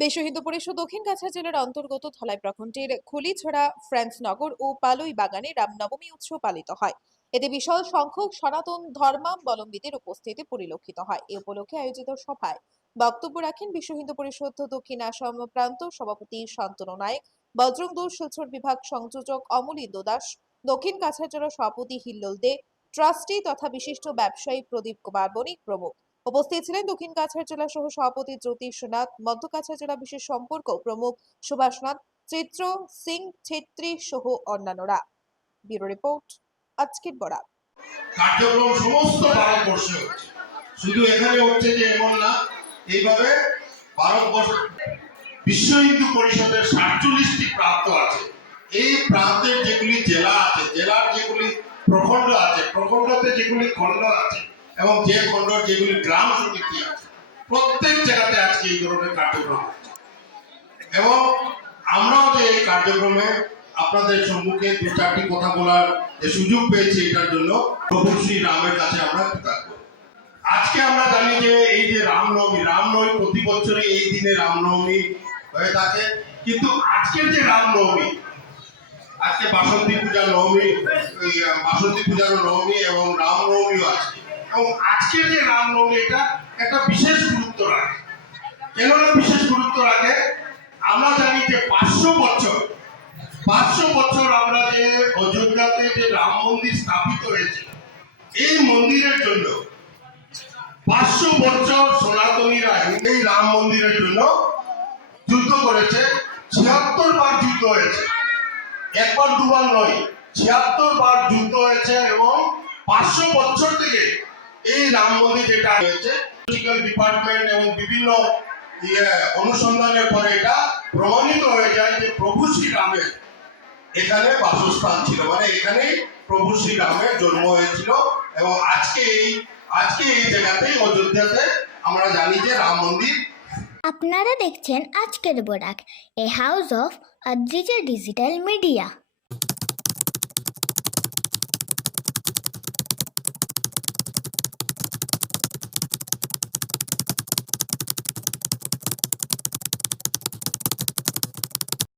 বিশ্ব হিন্দু পরিষদ দক্ষিণ কাছাড় জেলার অন্তর্গত ধলাই প্রখণ্ডের খুলিছড়া ফ্রান্সনগর ও পালুই বাগানে রামনবমী উৎসব পালিত হয়। এতে বিশাল সংখ্যক সনাতন ধর্মাবলম্বীদের উপস্থিতি পরিলক্ষিত হয়। এ উপলক্ষে আয়োজিত সভায় বক্তব্য রাখেন বিশ্ব হিন্দু পরিষদ দক্ষিণ আসাম প্রান্ত সভাপতি শান্তনু নায়েক, বজরং দল শিলচর বিভাগ সংযোজক অমলিন্দু দাস, দক্ষিণ কাছাড় জেলা সভাপতি হিল্লোল দে, ট্রাস্টি তথা বিশিষ্ট ব্যবসায়ী প্রদীপ কুমার বণিক প্রমুখ। উপস্থিত ছিলেন দক্ষিণ কাছাড় জেলা সহ সভাপতি জ্যোতিষনাথ, মধ্য কাছাড় জেলা বিশেষ সম্পর্ক প্রমুখ সুভাষনাথ, চিত্র সিং ছেত্রী সহ অন্যান্যরা। ব্যুরো রিপোর্ট, আজকের বরাক। কার্যক্রম সমস্ত ভারতবর্ষে হচ্ছে, শুধু এখানে হচ্ছে যে এমন না। এইভাবে ভারতবর্ষ বিশ্ব হিন্দু পরিষদের 47টি প্রান্ত আছে। এই প্রান্তের যেগুলি জেলা আছে, জেলার যেগুলি প্রখণ্ড আছে, প্রখণ্ডতে যেগুলি খণ্ড আছে এবং যে খণ্ডর যেগুলি গ্রাম সমিতি আছে, প্রত্যেক জায়গাতে আজকে এই ধরনের কার্যক্রম হচ্ছে। এবং আমরাও যে এই কার্যক্রমে আপনাদের সম্মুখে দু চারটি কথা বলার যে সুযোগ পেয়েছি, এটার জন্য প্রভু শ্রী রামের কাছে আমরা কৃতজ্ঞ। আজকে আমরা জানি যে এই যে রামনবমী প্রতি বছরই এই দিনে রামনবমী হয়ে থাকে, কিন্তু আজকের যে রামনবমী, আজকে বাসন্তী পূজার নবমী, বাসন্তী পূজার নবমী এবং রামনবমীও আছে। এবং আজকের যে রামনবমী, এটা একটা বিশেষ গুরুত্ব রাখে। কেন বিশেষ গুরুত্ব রাখে? আমরা জানি যে 500 বছর আমরা যে অযোধ্যাতে যে রাম মন্দির স্থাপিত হয়েছে, এই মন্দিরের জন্য 500 বছর সনাতনীরা এই রাম মন্দিরের জন্য যুদ্ধ করেছে। 76 বার যুদ্ধ হয়েছে, একবার দুবার নয়, 76 বার যুদ্ধ হয়েছে। এবং 500 বছর থেকে এই রাম মন্দির যেটা হয়েছে, ডিপার্টমেন্ট এবং বিভিন্ন অনুসন্ধানের পরে এটা প্রমাণিত হয়ে যায় যে প্রভু শ্রী রামের এখানে বাসস্থান ছিল, মানে এখানে প্রভু শ্রী রামের জন্ম হয়েছিল। এবং আজকে এই জায়গাতেই অযোধ্যাতে আমরা জানি যে রাম মন্দির। আপনারা দেখছেন আজকের Barak, a house of Adrija digital media.